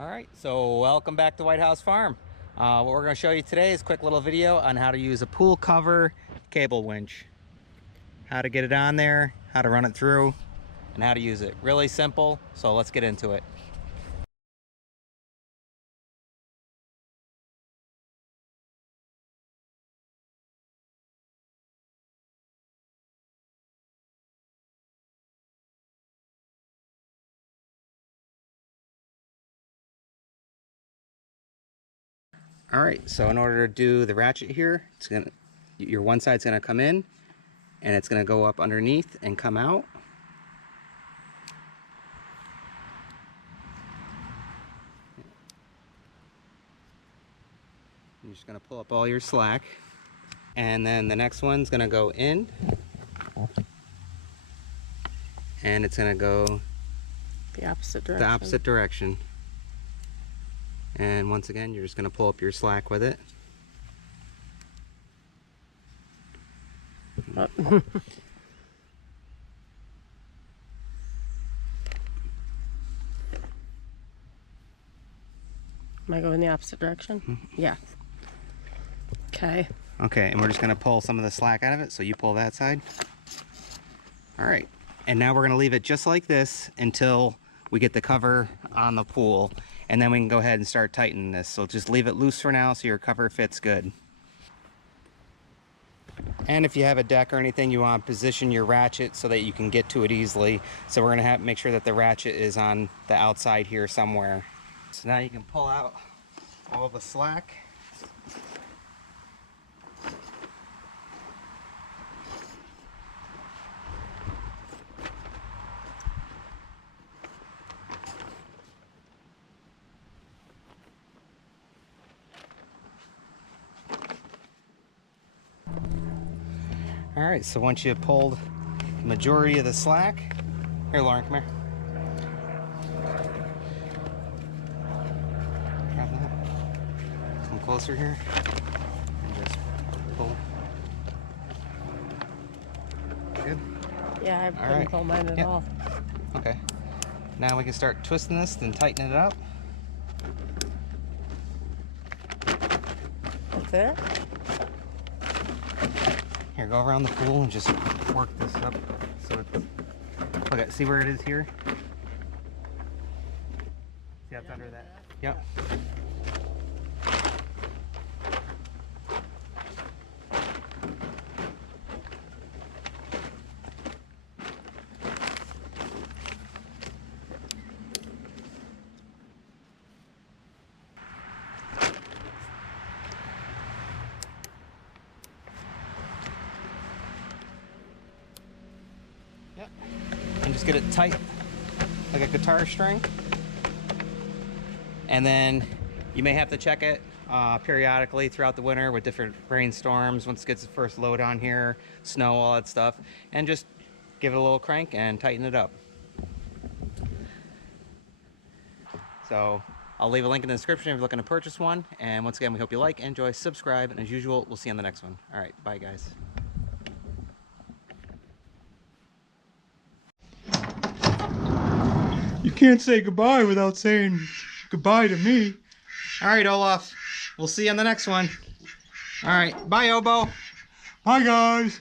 All right, so welcome back to White House Farm. What we're going to show you today is a quick little video on how to use a pool cover cable winch. How to get it on there, how to run it through, and how to use it. Really simple, so let's get into it. All right, so in order to do the ratchet here, your one side's gonna come in and it's gonna go up underneath and come out. You're just gonna pull up all your slack, and then the next one's gonna go in and it's gonna go the opposite direction. And once again, you're just going to pull up your slack with it. Oh. Am I going the opposite direction? Mm-hmm. Yeah. Okay. Okay, and we're just going to pull some of the slack out of it, so you pull that side. All right, and now we're going to leave it just like this until we get the cover on the pool, and then we can go ahead and start tightening this. So just leave it loose for now so your cover fits good. And if you have a deck or anything, you want to position your ratchet so that you can get to it easily. So we're going to make sure that the ratchet is on the outside here somewhere. So now you can pull out all the slack. All right, so once you have pulled the majority of the slack, here, Lauren, come here. Grab that. Come closer here and just pull. Good? Yeah, I couldn't pull mine at all. Okay. Now we can start twisting this and tightening it up. That's it? Here, go around the pool and just work this up so it's... Okay, see where it is here? See up under that? Yep. And just get it tight like a guitar string, and then you may have to check it periodically throughout the winter with different rainstorms once it gets the first load on here, snow, all that stuff, and just give it a little crank and tighten it up. So I'll leave a link in the description if you're looking to purchase one, and once again, we hope you like, enjoy, subscribe, and as usual, we'll see you on the next one. All right, bye guys. You can't say goodbye without saying goodbye to me. All right, Olaf. We'll see you on the next one. All right. Bye, Obo. Bye, guys.